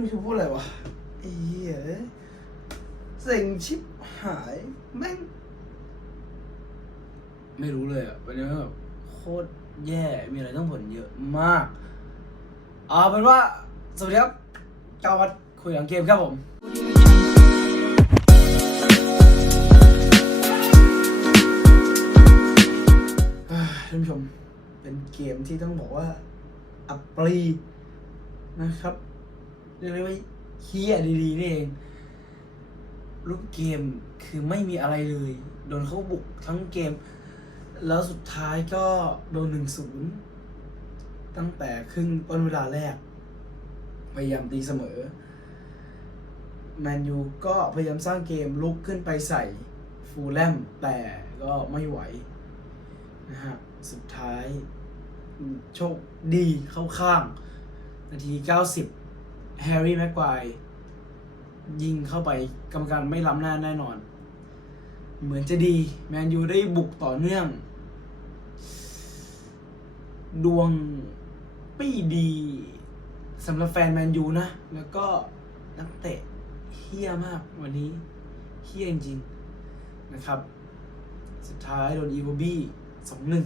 ไม่รู้พูดอะไรวะไอ้เหี้ยเซ็งชิบหายแม่ง ไม่รู้เลยอะวันนี้แบบโคตรแย่ มีอะไรต้องผลเยอะมาก เอาเป็นว่า สวัสดีครับกาวัดคุยหลังเกมครับผมท่านผู้ชม เป็นเกมที่ต้องบอกว่า อัปรีนะครับ เรียกได้ว่าเฮียดีๆนี่เองรูปเกมคือไม่มีอะไรเลย โดนเขาบุกทั้งเกม แล้วสุดท้ายก็โดนหนึ่งศูนย์ตั้งแต่ครึ่งต้นเวลาแรก พยายามตีเสมอแมนยูก็พยายามสร้างเกมลุกขึ้นไปใส่ฟูลแลมแต่ก็ไม่ไหวนะฮะสุดท้ายโชคดีเข้าข้าง นาที 90 แฮร์รี่แม็กควายยิงเข้าไปกรรมการไม่ล้ำหน้าแน่นอน เหมือนจะดี แมนยูได้บุกต่อเนื่อง ดวงไม่ดีสำหรับแฟนแมนยูนะ แล้วก็นักเตะเฮี้ยมากวันนี้เฮี้ยจริงๆนะครับ สุดท้ายโดนอีโวบี้สองหนึ่ง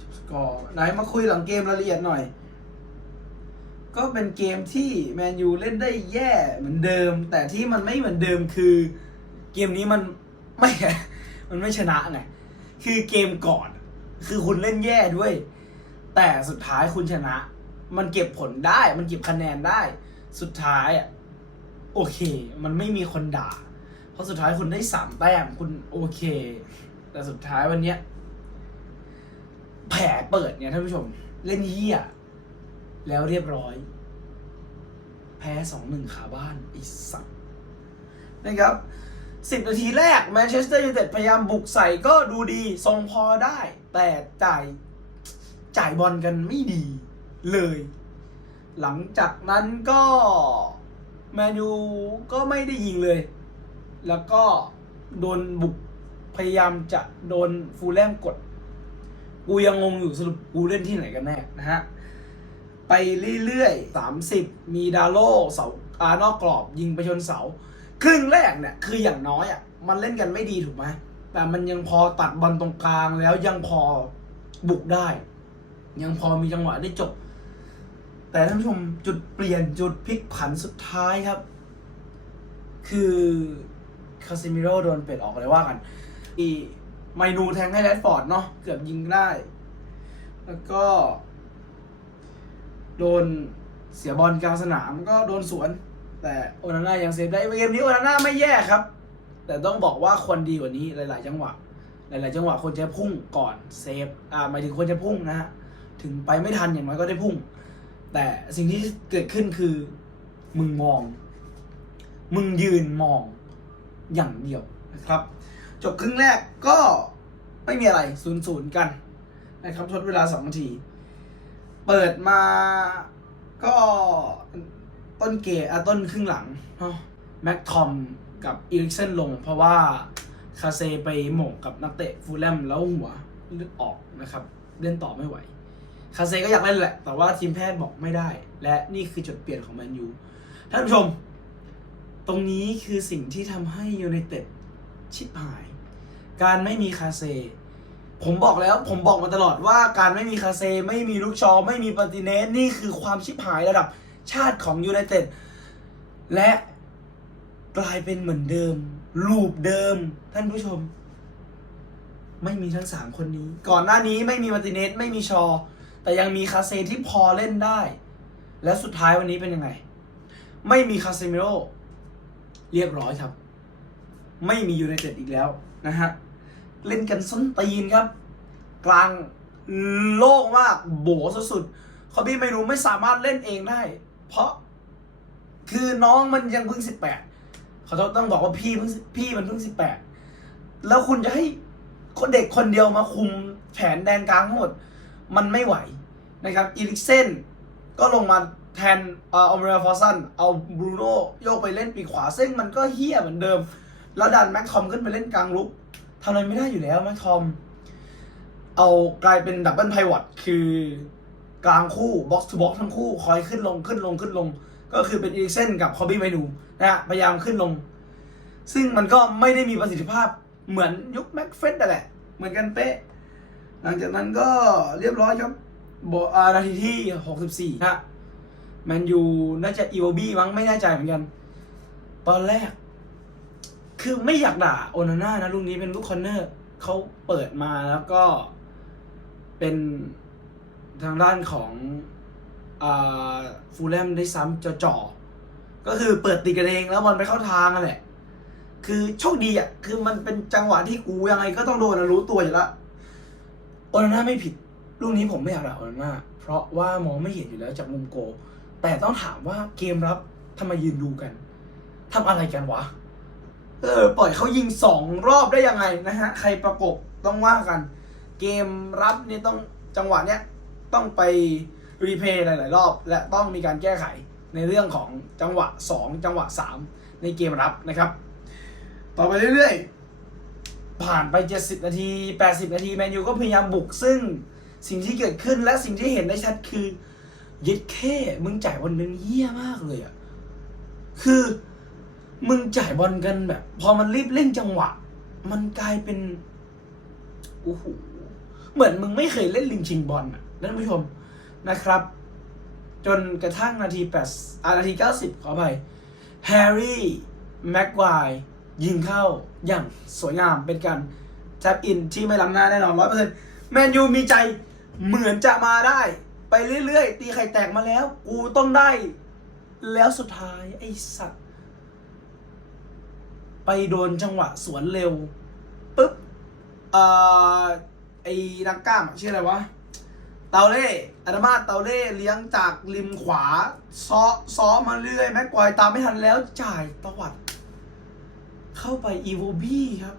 จบสกอร์ไหนมาคุยหลังเกมรายละเอียดหน่อย ก็เป็นเกมที่แมนยูเล่นได้แย่เหมือนเดิม แต่ที่มันไม่เหมือนเดิมคือ เกมนี้มันไม่ มันไม่ชนะไงคือเกมก่อน คือคุณเล่นแย่ด้วย แต่สุดท้ายคุณชนะ มันเก็บผลได้ มันเก็บคะแนนได้ สุดท้ายอะโอเค มันไม่มีคนด่า เพราะสุดท้ายคุณได้สามแต้มคุณโอเค แต่สุดท้ายวันเนี้ยแผลเปิดเนี่ยท่านผู้ชม เล่นเหี้ย แล้วเรียบร้อย แพ้สองหนึ่งขาบ้านอ้สัตว์นะครับสิบนาทีแรกแมนเชสเตอร์ยูไนเต็ดพยายามบุกใส่ก็ดูดี ทรงพอได้ แต่จ่ายจ่ายบอลกันไม่ดีเลย หลังจากนั้นก็แมนยูก็ไม่ได้ยิงเลย แล้วก็โดนบุกพยายามจะโดนฟูลแลมกด กูยังงงอยู่สรุปกูเล่นที่ไหนกันแน่นะฮะ ไปเรื่อยๆ 30 มีดาโลเสาอานอกกรอบยิงไปชนเสา ครึ่งแรกเนี่ยคืออย่างน้อยอะมันเล่นกันไม่ดีถูกไหมแต่มันยังพอตัดบอลตรงกลางแล้วยังพอบุกได้ ยังพอมีจังหวะได้จบ แต่ท่านผู้ชมจุดเปลี่ยนจุดพลิกผันสุดท้ายครับ คือคาซิมิโร่โดนเป็ดออกเลยว่ากัน อีไมนูแทงให้แรดฟอร์ดเนาะเกือบยิงได้ แล้วก็ โดนเสียบอลกลางสนามก็โดนสวน แต่โอนาน่ายังเซฟได้เกมนี้โอนาน่าไม่แย่ครับ แต่ต้องบอกว่าควรดีกว่านี้หลาย ๆ จังหวะ หลาย ๆ จังหวะควรจะพุ่งก่อนเซฟอ่าหมายถึงควรจะพุ่งนะฮะถึงไปไม่ทันอย่างน้อยก็ได้พุ่ง แต่สิ่งที่เกิดขึ้นคือมึงมอง มึงยืนมองอย่างเดียวนะครับ จบครึ่งแรกก็ไม่มีอะไรศูนย์ศูนย์กันนะครับทดเวลาสองนาที เปิดมาก็ต้นเกมอะต้นครึ่งหลังเนาะแม็กทอมกับอีริกเซนลง เพราะว่าคาเซไปหม่งกับนักเตะฟูลแลมแล้วหัวเลือดออกนะครับ เล่นต่อไม่ไหว คาเซก็อยากเล่นแหละ แต่ว่าทีมแพทย์บอกไม่ได้ และนี่คือจุดเปลี่ยนของแมนยูท่านผู้ชม ตรงนี้คือสิ่งที่ทำให้ยูไนเต็ดชิบหาย การไม่มีคาเซ ผมบอกแล้วผมบอกมาตลอดว่าการไม่มีคาเซ ไม่มีลูกชอ ไม่มีปาติเนสนี่คือความชิบหายระดับชาติของยูไนเต็ดและกลายเป็นเหมือนเดิม ลูปเดิม ท่านผู้ชม ไม่มีทั้งสามคนนี้ ก่อนหน้านี้ไม่มีมาติเนสไม่มีชอ แต่ยังมีคาเซที่พอเล่นได้ และสุดท้ายวันนี้เป็นยังไง ไม่มีคาเซมิโรเรียบร้อยครับ ไม่มียูไนเต็ดอีกแล้วนะฮะ เล่นกันส้นตีนครับ กลางโล่งมากโบสุดๆเขาพี่ไม่รู้ไม่สามารถเล่นเองได้ เพราะคือน้องมันยังเพิ่งสิบแปดเขาต้องต้องบอกว่าพี่เพิ่งพี่มันเพิ่งสิบแปดแล้วคุณจะให้คนเด็กคนเดียวมาคุมแผนแดนกลางทั้งหมด มันไม่ไหวนะครับอีริกเซนก็ลงมาแทนเอ่อเมราฟอร์ซันเอาบรูโน่โยกไปเล่นปีกขวาซึ่งมันก็เฮี้ยเหมือนเดิม แล้วดันแม็กทอมขึ้นไปเล่นกลางลุก ทำอะไรไม่ได้อยู่แล้วแม็กทอม เอากลายเป็นดับเบิลไพวอตคือกลางคู่บ็อกซ์ทูบ็อกซ์ทั้งคู่คอยขึ้นลงขึ้นลงขึ้นลง ก็คือเป็นอีริกเซนกับคอบี้ไมนูนะฮะพยายามขึ้นลง ซึ่งมันก็ไม่ได้มีประสิทธิภาพเหมือนยุคแม็กเฟสนั่นแหละ เหมือนกันเป๊ะ หลังจากนั้นก็เรียบร้อยครับบออานาทีที่ 64นะฮะแมนยูน่าจะอีโอบี้มั้งไม่แน่ใจเหมือนกัน ตอนแรก คือไม่อยากด่าโอนาน่านะลูกนี้เป็นลูกคอนเนอร์เขาเปิดมาแล้วก็เป็นทางด้านของอฟูลแลมได้ซ้ำจ่อก็คือเปิดตีกันเองแล้วบอลไปเข้าทางนั่นแหละ คือโชคดีอะ คือมันเป็นจังหวะที่กูยังไงก็ต้องโดนรู้ตัวอยู่ล้วโอนาน่าไม่ผิดลูกนี้ผมไม่อยากด่าโอนาน่าเพราะว่ามองไม่เห็นอยู่แล้วจากมุมโก แต่ต้องถามว่าเกมรับทำไมยืนดูกันทำอะไรกันวะ เออ ปล่อยเขายิงสองรอบได้ยังไงนะฮะ ใครประกบต้องว่ากัน เกมรับนี่ต้องจังหวะเนี้ยต้องไปรีเพย์หลาย ๆ รอบ และต้องมีการแก้ไขในเรื่องของจังหวะ 2 จังหวะ 3 ในเกมรับนะครับ ต่อไปเรื่อย ๆ ผ่านไป 70 นาที 80 นาทีแมนยูก็พยายามบุกซึ่งสิ่งที่เกิดขึ้นและสิ่งที่เห็นได้ชัดคือยึดเข้มึงจ่ายบอลเป็นเหี้ยมากเลยอะคือ มึงจ่ายบอลกันแบบ พอมันรีบเล่นจังหวะ มันกลายเป็นโอ้โหเหมือนมึงไม่เคยเล่นลิงชิงบอลอะท่านผู้ชมนะครับ จนกระทั่งนาทีแปดอานาทีเก้าสิบขอไปแฮร์รี่แม็กควายยิงเข้าอย่างสวยงามเป็นการแท็บอินที่ไม่ล้ำหน้าแน่นอนร้อยเปอร์เซ็นต์แมนยูมีใจเหมือนจะมาได้ ไปเรื่อยๆ ตีไข่แตกมาแล้ว กูต้องได้ แล้วสุดท้ายไอ้สัตว์ ไปโดนจังหวะสวนเร็วปุ๊บเอ่อไอ้นักกล้ามชื่ออะไรวะ เตาเล่อาดามาเตาเล่เลี้ยงจากริมขวาซ้อซ้อมาเรื่อยแม็กควายตามไม่ทันแล้วจ่ายตวัด เข้าไปอีโวบี้ครับ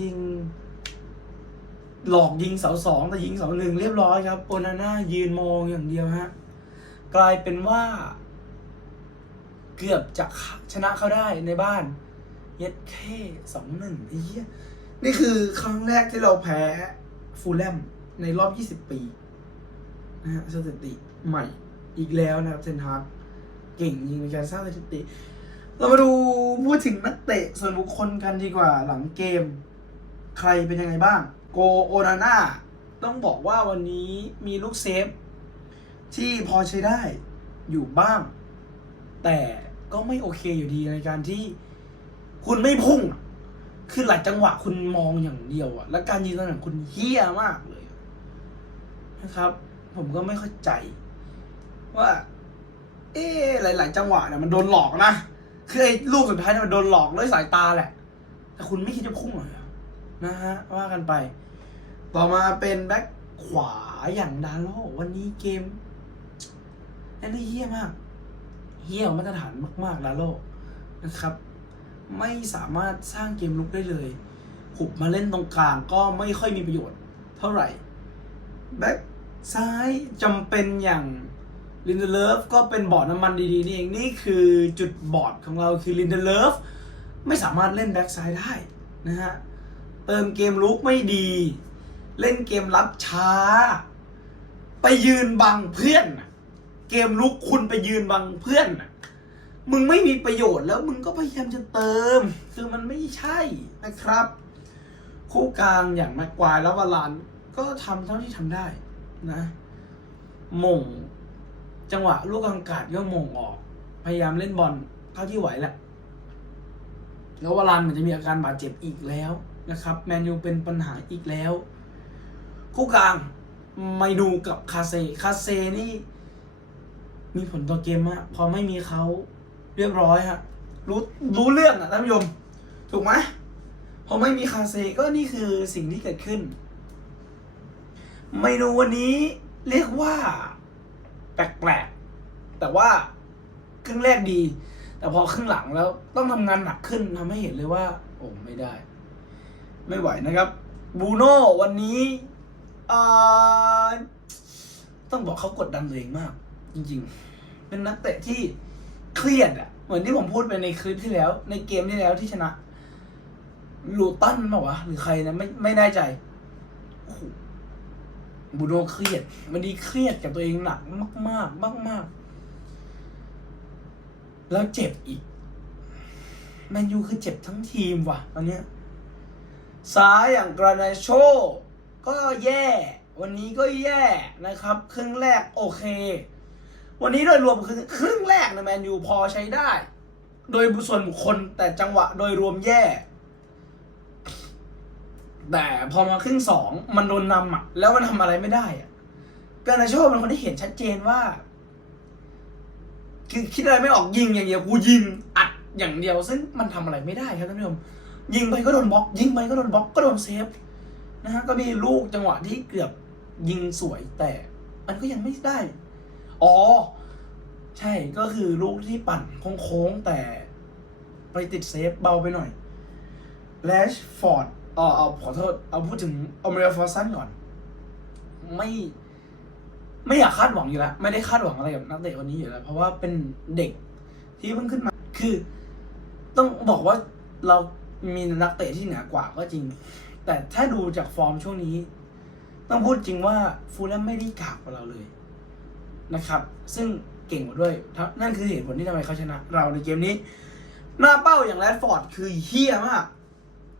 ยิง หลอกยิงเสาสองแต่ยิงเสาหนึ่งเรียบร้อยครับโอนาน่ายืนมองอย่างเดียวฮะกลายเป็นว่า เกือบจะชนะเขาได้ในบ้าน เย็ดแค่สองหนึ่งไอ้เหี้ยนี่คือครั้งแรกที่เราแพ้ฟูลแลมในรอบ 20 ปีนะฮะสถิติใหม่อีกแล้วนะครับเซนฮาร์กเก่งจริงในการสร้างสถิติ เรามาดูพูดถึงนักเตะส่วนบุคคลกันดีกว่าหลังเกม ใครเป็นยังไงบ้าง โกโอนาน่าต้องบอกว่าวันนี้มีลูกเซฟ ที่พอใช้ได้อยู่บ้าง แต่ก็ไม่โอเคอยู่ดีในการที่ คุณไม่พุ่ง คือหลายจังหวะคุณมองอย่างเดียวอะและการยิงตำแหน่งคุณเฮี้ยมากเลยนะครับ ผมก็ไม่เข้าใจ ว่า เอ๊หลาย ๆ จังหวะเนี่ยมันโดนหลอกนะคือไอ้ลูกสุดท้ายเนี่ยมันโดนหลอกด้วยสายตาแหละ แต่คุณไม่คิดจะพุ่งเลยเหรอนะฮะ ว่ากันไป ต่อมาเป็นแบ็คขวาอย่างดาโลวันนี้เกมอันนี้เฮี้ยมากเฮี้ยมาตรฐานมาก ๆ ดาโลนะครับ ไม่สามารถสร้างเกมลุกได้เลยขุบมาเล่นตรงกลางก็ไม่ค่อยมีประโยชน์เท่าไหร่ แบ็คซ้ายจำเป็นอย่างลินเดเลฟก็เป็นบอร์ดน้ำมันดีๆนี่เองนี่คือจุดบอดของเราคือลินเดเลฟไม่สามารถเล่นแบ็คซ้ายได้นะฮะเติมเกมลุกไม่ดี เล่นเกมรับช้า ไปยืนบังเพื่อน เกมลุกคุณไปยืนบังเพื่อนะ มึงไม่มีประโยชน์แล้วมึงก็พยายามจะเติม คือมันไม่ใช่นะครับ คู่กลางอย่างแม็กควายและวาลานก็ทำเท่าที่ทำได้นะม่งจังหวะลูกกลางกาดก็ม่งออก พยายามเล่นบอลเท่าที่ไหวแหละแล้ววาลานมันจะมีอาการบาดเจ็บอีกแล้วนะครับ แมนยูเป็นปัญหาอีกแล้ว คู่กลางไมดูกับคาเซ คาเซนี่ มีผลต่อเกมมากพอไม่มีเขา เรียบร้อยฮะรู้รู้เรื่องอะท่านผู้ชมถูกไหมพอไม่มีคาเซก็นี่คือสิ่งที่เกิดขึ้น เมนูวันนี้เรียกว่า แปลกๆ แต่ว่าครึ่งแรกดี แต่พอครึ่งหลังแล้วต้องทำงานหนักขึ้นทำให้เห็นเลยว่า โอ้ไม่ได้ ไม่ไหวนะครับบูโน่วันนี้ต้องบอกเขากดดันตัวเองมาก จริงๆ เป็นนักเตะที่ เครียดอะเหมือนที่ผมพูดไปในคลิปที่แล้ว ในเกมที่แล้วที่ชนะลูตันเปล่าวะหรือใครนะไม่ไม่แน่ใจโอ้โหบูโน่เครียดวันนี้เครียดกับตัวเองหนักมากๆมากๆแล้วเจ็บอีกแมนยูคือเจ็บทั้งทีมว่ะตอนเนี้ยซ้ายอย่างกรานาโช ก็แย่ วันนี้ก็แย่นะครับ ครึ่งแรกโอเค วันนี้โดยรวมคือครึ่งแรกนะแมนยูพอใช้ได้ โดยส่วนบุคคลแต่จังหวะโดยรวมแย่ แต่พอมาครึ่งสองมันโดนนำอะ แล้วมันทำอะไรไม่ได้อะกานาโชเป็นคนที่เห็นชัดเจนว่า คือคิดอะไรไม่ออกยิงอย่างเดียวกูยิงอัดอย่างเดียว ซึ่งมันทำอะไรไม่ได้ครับท่านผู้ชมยิงไปก็โดนบล็อก ยิงไปก็โดนบล็อกก็โดนเซฟนะฮะก็มีลูกจังหวะที่เกือบยิงสวยแต่ มันก็ยังไม่ได้ อ๋อ ใช่ก็คือลูกที่ปั่นโค้งๆ แต่ไปติดเซฟเบาไปหน่อยแลชฟอร์ดเออเอาขอโทษ เอาพูดถึงอเมริกาฟอร์ซันก่อน ไม่ ไม่อยากคาดหวังอยู่แล้ว ไม่ได้คาดหวังอะไรกับนักเตะคนนี้อยู่แล้ว เพราะว่าเป็นเด็กที่เพิ่งขึ้นมา คือ ต้องบอกว่าเรามีนักเตะที่เหนือกว่าก็จริง แต่ถ้าดูจากฟอร์มช่วงนี้ ต้องพูดจริงว่าฟูลแลมไม่ได้กากกว่าเราเลย นะครับ ซึ่งเก่งกว่าด้วย นั่นคือเหตุผลที่ทำไมเขาชนะ เราในเกมนี้ หน้าเป้าอย่างแรดฟอร์ดคือเฮี้ยมาก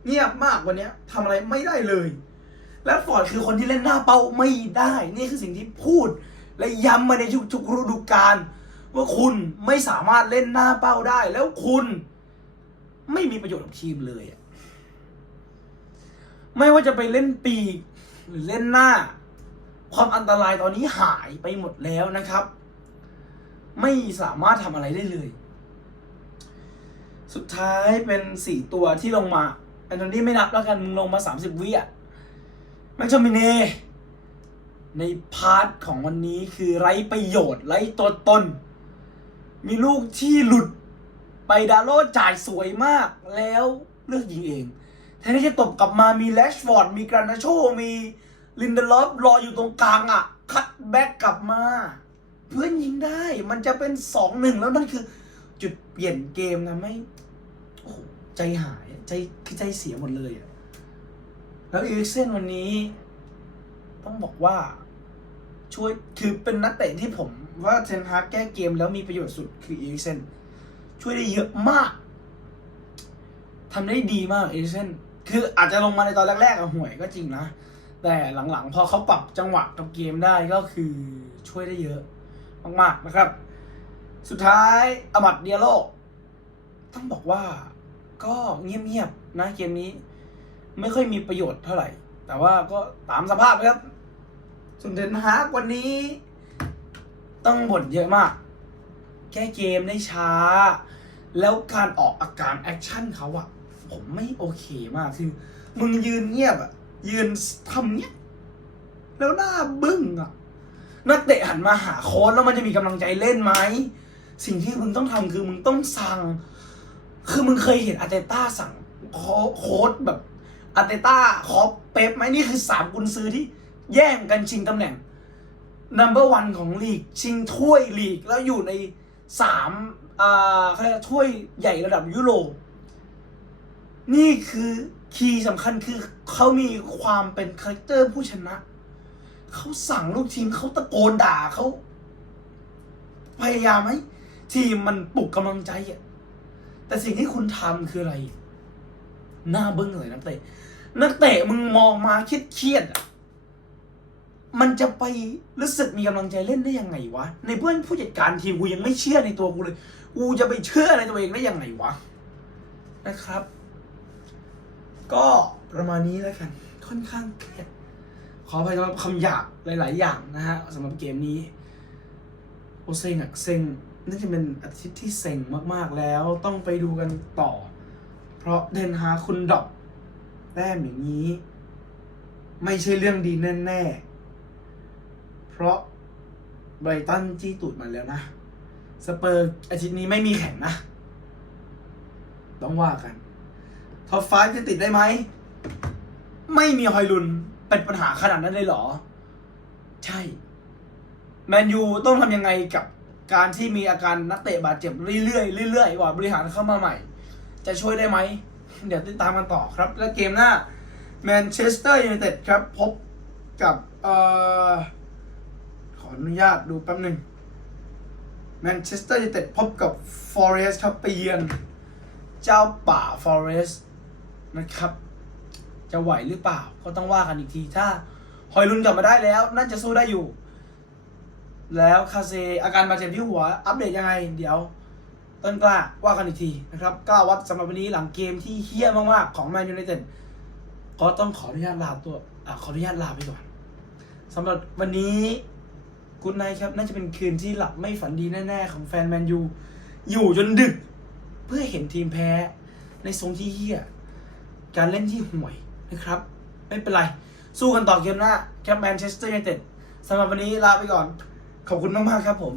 เงียบมากวันนี้ทำอะไรไม่ได้เลยแรดฟอร์ดคือคนที่เล่นหน้าเป้าไม่ได้ นี่คือสิ่งที่พูด และย้ำมาในทุกๆฤดูกาลว่าคุณไม่สามารถเล่นหน้าเป้าได้ แล้วคุณไม่มีประโยชน์กับทีมเลย ไม่ว่าจะไปเล่นปีกหรือเล่นหน้า ความอันตรายตอนนี้หายไปหมดแล้วนะครับ ไม่สามารถทำอะไรได้เลย สุดท้ายเป็นสี่ตัวที่ลงมาแอนโทนีไม่นับแล้วกันลงมาสามสิบวิอะแม็กชมิเนในพาร์ทของวันนี้คือไร้ประโยชน์ไร้ตัวตน มีลูกที่หลุดไปดาโลจ่ายสวยมากแล้วเลือกยิงเองแทนที่จะตบกลับมามีแลชฟอร์ด มีกรานาโชมี ลินเดลอฟรออยู่ตรงกลางอะ คัดแบ็กกลับมา เพื่อนยิงได้ มันจะเป็นสองหนึ่งแล้วนั่นคือ จุดเปลี่ยนเกมนะไม่โอ้โหใจหายใจคือใจเสียหมดเลยอะแล้วอีริกเซนวันนี้ ต้องบอกว่า ช่วยคือเป็นนักเตะที่ผมว่าเซนฮาร์แก้เกมแล้วมีประโยชน์สุดคืออีริกเซนช่วยได้เยอะมากทำได้ดีมากอีริกเซนคืออาจจะลงมาในตอนแรกๆอะห่วยก็จริงนะ แต่หลังๆ พอเขาปรับจังหวะกับเกมได้ก็คือช่วยได้เยอะ มากๆนะครับ สุดท้ายอมัดเดียโลต้องบอกว่าก็เงียบๆนะเกมนี้ ไม่ค่อยมีประโยชน์เท่าไหร่ แต่ว่าก็ตามสภาพครับส่วนเดนฮากวันนี้ ต้องบ่นเยอะมาก แก้เกมได้ช้า แล้วการออกอาการแอคชั่นเขาอะผมไม่โอเคมากคือมึงยืนเงียบอะ ยืนทำเนี้ยแล้วหน้าบึ้งอะ นักเตะหันมาหาโค้ชแล้วมันจะมีกำลังใจเล่นไหม สิ่งที่มึงต้องทำคือมึงต้องสั่ง คือมึงเคยเห็นอาเตต้าสั่งโค้โค้ดแบบอาเตต้าคอปเป๊ปไหมนี่คือสามกุนซือที่แย่งกันชิงตำแหน่ง number one ของลีก ชิงถ้วยลีกแล้วอยู่ในสามอ่าเขาเรียกว่าถ้วยใหญ่ระดับยุโรปนี่คือ คีย์สำคัญคือเขามีความเป็นคาแรคเตอร์ผู้ชนะ เขาสั่งลูกทีมเขาตะโกนด่าเขา พยายามให้ทีมมันปลุกกำลังใจอะแต่สิ่งที่คุณทำคืออะไร หน้าบึ้งเลยนักเตะ นักเตะมึงมองมาเครียดๆอะมันจะไปรู้สึกมีกำลังใจเล่นได้ยังไงวะ ในเพื่อนผู้จัดการทีมกูยังไม่เชื่อในตัวกูเลย กูจะไปเชื่อในตัวเองได้ยังไงวะนะครับ ก็ประมาณนี้แล้วกัน ค่อนข้างเครียดขออภัยสำหรับคำหยาบหลาย ๆ อย่างนะฮะสำหรับเกมนี้โอเซ็งอะเซ็งน่าจะเป็นอาทิตย์ที่เซ็งมาก ๆ แล้วต้องไปดูกันต่อ เพราะเดนฮาคุณดอกแต้มอย่างนี้ ไม่ใช่เรื่องดีแน่ ๆ เพราะไบรตันจี้ตูดมันแล้วนะ สเปอร์อาทิตย์นี้ไม่มีแข่งนะ ต้องว่ากัน ท็อปไฟจะติดได้ไหม ไม่มีฮอยลุนเป็นปัญหาขนาดนั้นเลยเหรอ ใช่ แมนยูต้องทำยังไงกับการที่มีอาการนักเตะบาดเจ็บเรื่อยๆเรื่อยๆกว่าบริหารเข้ามาใหม่ จะช่วยได้ไหม เดี๋ยวติดตามกันต่อครับ และเกมหน้าแมนเชสเตอร์ยูไนเต็ดครับ พบกับเอ่อขออนุญาตดูแป๊บหนึ่งแมนเชสเตอร์ยูไนเต็ดพบกับฟอเรสต์ครับไปเยือน เจ้าป่าฟอเรสต์ นะครับ จะไหวหรือเปล่า ก็ต้องว่ากันอีกที ถ้าฮอยลุนกลับมาได้แล้ว น่าจะสู้ได้อยู่ แล้วคาเซอาการบาดเจ็บที่หัว อัปเดตยังไง เดี๋ยว ต้นกล้าว่ากันอีกทีนะครับกล้าวัดสำหรับวันนี้หลังเกมที่เฮี้ยมากๆของแมนยูไนเต็ดก็ต้องขออนุญาตลาตัวอขออนุญาตลาไปก่อนสำหรับวันนี้กุดไนครับ น่าจะเป็นคืนที่หลับไม่ฝันดีแน่ ๆ ของแฟนแมนยูอยู่จนดึก เพื่อเห็นทีมแพ้ในทรงที่เฮี้ย การเล่นที่ห่วยนะครับ ไม่เป็นไร สู้กันต่อเกมหน้าแคปแมนเชสเตอร์ยูไนเต็ดสำหรับวันนี้ลาไปก่อน ขอบคุณมากๆครับผม